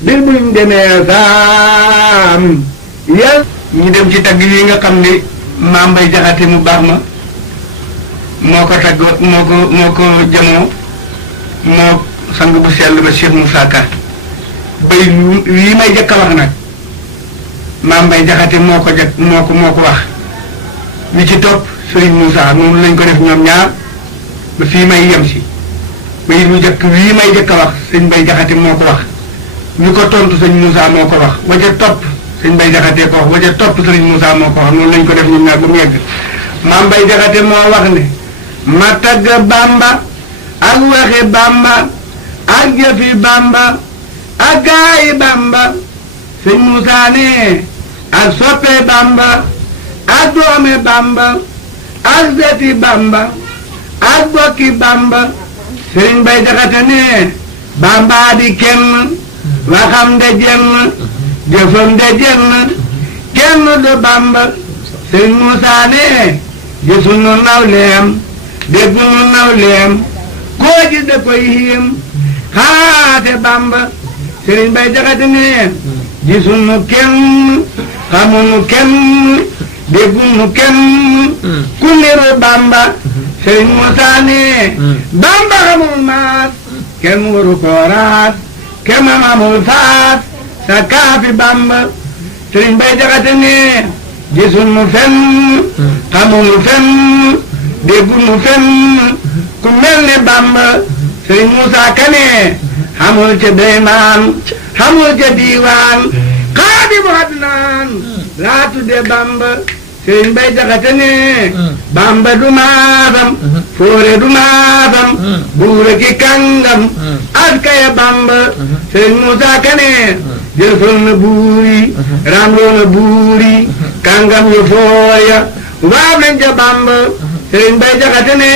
bir buñ demee saam yal ñu dem ci tagg yi nga xam ni Maam Mbay Jaxate mu baax ma moo ko tagg moo ko jamoo moo sang bu sell ba Cheikh Moussa Ka bay lii may jëkk a wax nag Maam Mbay Jaxate moo ko wax li ci topp Sëriñ Moussa moom lañ ko def ñoom ñaar ba fii may yem si bay mu jëkk lii may jëkk a wax sëñ Mbay Jaxate moo ko wax ñu ko tontu sëñ Moussa moo ko wax waja topp sëñ Mbay Jaxate ko wax waja topp Sëriñ Moussa moo ko wax noonu lañ ko def ñoom ñaar ba mu yegg Maam Mbay Jaxate moo wax ne ma tagg Bamba ak waxe Bamba ak jëfi Bamba ak gaayi Bamba sëñ Moussa ne ak soppe Bamba ak doome Bamba ak seti Bamba ak bokki Bamba sëriñ Mbay Jaxate ne Bamba di kenn waxam de jenn jëfam de jenn kenn du Bamba sëriñ Moussa ne gisunu nawleem déggunu nawleem koo gis da koy hiim xaate Bamba sëriñ Mbay Jaxate ne gisunu kenn xamunu kenn déggunu kenn ku niru Bamba sëriñ Moussa ne Bamba xamul maas kenn waru koo raas kenn amul faas sa kaafi Bamba sëriñ Mbay Jaxate ne gisunu fenn xamunu fenn déggunu fenn ku mel ne Bamba sëriñ Moussa Ka ne xamul ca deymaan xamul ca diiwaan xaadimu adnaan laa tudde Bamba sëriñ Mbay Jaxate ne Bamba du maasam foore du maasam buure ki kàngam askaya Bamba sëriñ Moussa Ka ne jëfal na buuri ramloo na buuri kàngam yu fooya waaw nañ ca Bamba sëriñ Mbay Jaxate ne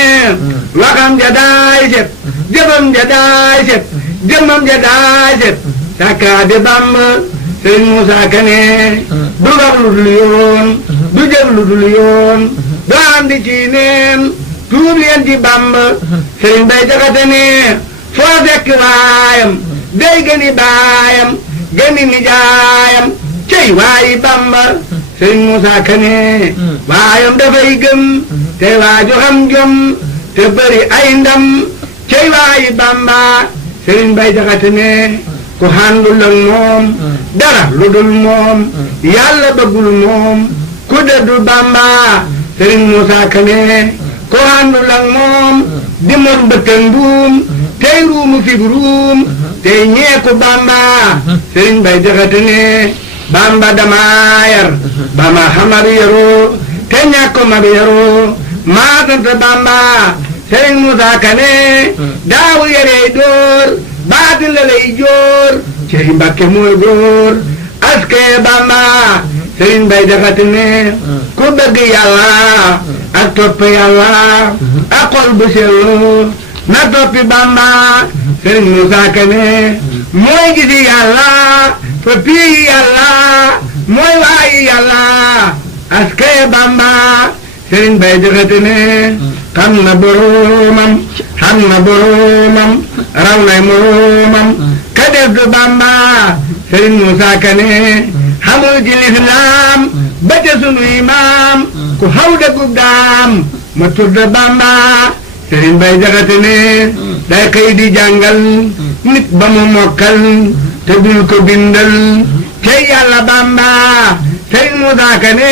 waxam ja daay set jëfam ja daay set jëmmam ja daay set sakkaade Bamba sëriñ Moussa Ka ne du wax lu dul yoon du jëf lu dul yoon du andi ci neen tuub leen ci Bamba sëriñ Mbay Jaxate ne foo fekk waayam day gëni baayam gëni nijaayam cey waayi Bamba sëriñ Moussa Ka ne waayam dafay gëm te waaju xam jom te bëri ay ndam cey waayi Bamba sëriñ Mbay Jaxate ne ku handul ak moom dara lu dul moom yàlla bëggul moom ku dëddu Bamba sëriñ Moussa Ka ne ku handul ak moom di mot mbëkkan mbuum tey ruumu fig ruum tey ñeeku Bamba sëriñ Mbay Jaxate ne Bamba dama yar ba ma xamar yaroo te ñàkk ma bi yaroo maa sant Bamba sëriñ Moussa Ka ne daawu yarey dóor baati la lay jóor cey Mbàkke mooy góor askee Bamba sëriñ Mbay Jaxate ne ku bëgg yàlla ak topp yàlla ak xol bu sellu na toppi Bamba sëriñ Moussa Ka ne mooy gisi yàlla fa pii yàlla mooy waayi yàlla askee Bamba sëriñ Mbay Jaxate ne xam na boromam xam na boromam raw nay moromam ka def du Bamba sëriñ Moussa Ka ne xamul ci lislaam ba ca sunu imaam ku xaw dëggub daam ma tudd Bamba sëriñ Mbay Jaxate ne day xëy di jàngal nit ba mu mokkal te dul ko bindal cey yàlla Bamba sëriñ Moussa Ka ne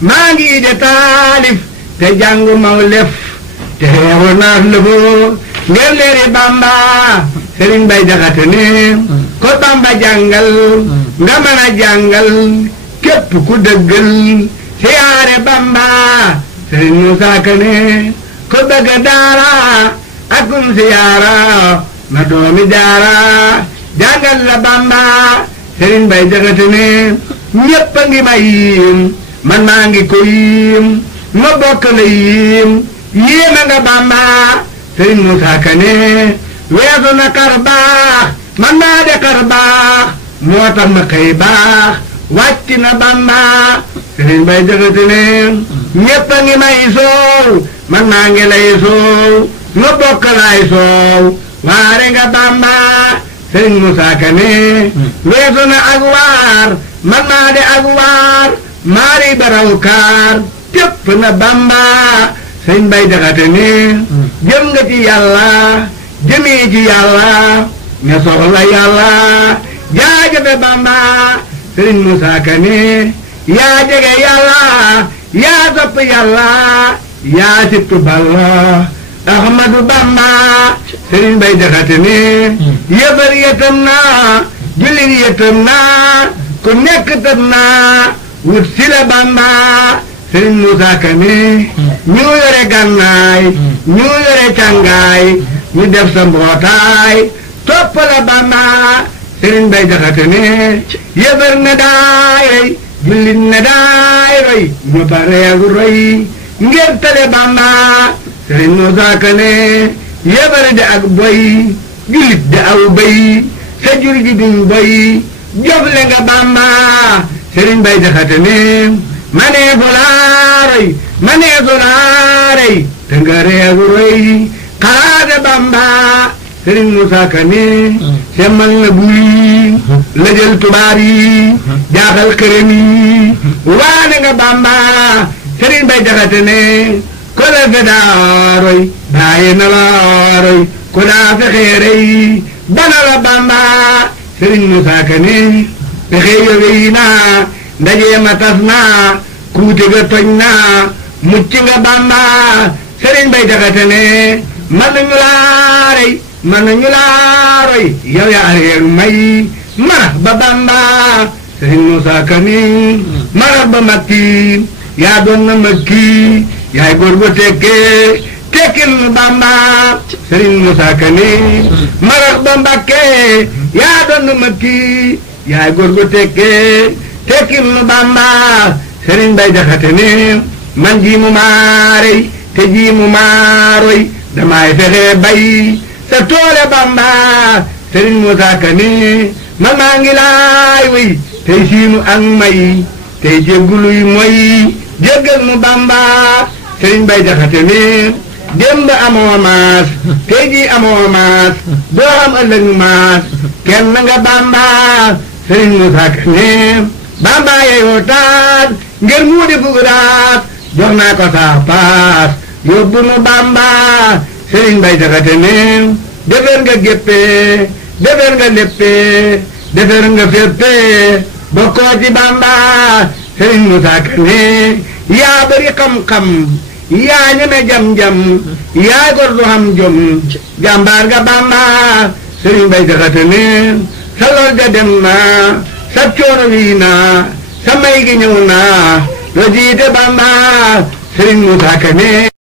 maa ngi de taalif te jàngu maw lef te xeexu naaf lëfoo ngir leeri Bamba sëriñ Mbay Jaxate ne ko Bamba jàngal nga mën a jàngal képp ku dëggal siyaare Bamba sëriñ Moussa Ka ne ko bëgg daara akum siyaara ma doomi daara jàngal la Bamba sëriñ Mbay Jaxate ne ñépp a ngi ma yiim man maa ngi ko yiim ma bokk la yiim yéema nga Bamba sëriñ Moussa Ka ne weesu na kar baax man maa de kar baax moo tax ma xëy baax wàcc na Bamba sëriñ Mbay Jaxate ne ñépp a ngi may soow man maa ngi lay soow ma bokk lay soow waare nga Bamba sëriñ Musaa Ka ne weesu na ak waar man maa de ak waar maari baraw kaar tépp na Bamba sëriñ Bay Jaxate ne jëm nga ci yàlla jëmee ci yàlla ne soxla yàlla jaajëfe Bamba sëriñ Musaa Ka ne yaa jege yàlla yaa sopp yàlla yaa sittu Balla Ahmadu Bamba sëriñ Bay Jaxate ne yëfar yëtam naa jullit yëtam naa ku nekk tëm naa wut si la Bamba sëriñ Musaa Ka ne ñu yore gànnaay ñu yore càngaay ñu def sa mbootaay topp la Bamba sëriñ Bay Jaxate ne yëfar ne daay roy jullit ne daay roy ñu pareegu roy ngir tale Bamba sëriñ Musaa Ka ne yëfar de ak boy jullit de aw bay sa jur gi duñ boy jofle nga Bamba sëriñ Bay Jaxate ne manee fu laa roy manee fu laa roy te nga reegu roy xalaate Bamba sëriñ Musaa Ka ne semmal na buy la jël tubaab yi jaaxal këram yi waane nga Bamba sëriñ Bay Jaxate ne ko la fe daa roy bàyyi na la roy ko daa fexee rey bana la Bamba sëriñ Musaa Ka ne pexe yowey naa ndaje ma tas naa kuute ga toj naa mucc nga Bamba sëriñ Bay Jaxate ne man nañu laa rey man nañu laa roy yow yaa reeru may marax ba Bamba sëriñ Musaa Ka ne marax ba makki yaa doon na makki yaay góor gu tekkee tekkil nu Bamba sëriñ Musaa Ka ne marax ba Mbàkke yaa doon na makki yaay góor gu tekkee tekkil nu Bamba sëriñ Bay Jaxate ne man ji mu maarey te ji mu maaroy damay fexe bay sa toole Bamba sëriñ Musaa Ka ne man maa ngi laay way tey siinu ak may tey jégguluy moy jéggal nu Bamba sëriñ Bay Jaxate ne démb amoo maas tey ji amoo maas doo am ëllëg maas kenn nga Bamba sëriñ Musaa Ka ne Bamba yeyoo taat ngir mu di fuguraat jox naa ko saa paas yóbbu nu Bamba sëriñ Bay Jaxate ne defar nga géppee defar nga léppee defar nga féppee bokkoo ci Bamba sëriñ Musaa Ka ne yaa bari xam-xam yaa ñeme jam-jam yaa gor du xam jom jàmbaar nga Bamba sëriñ Bay Jaxate ne sa lor ga dem na sa coono wii na sa may gi ñëw na la jiite Bamba sëriñ Musaa Ka ne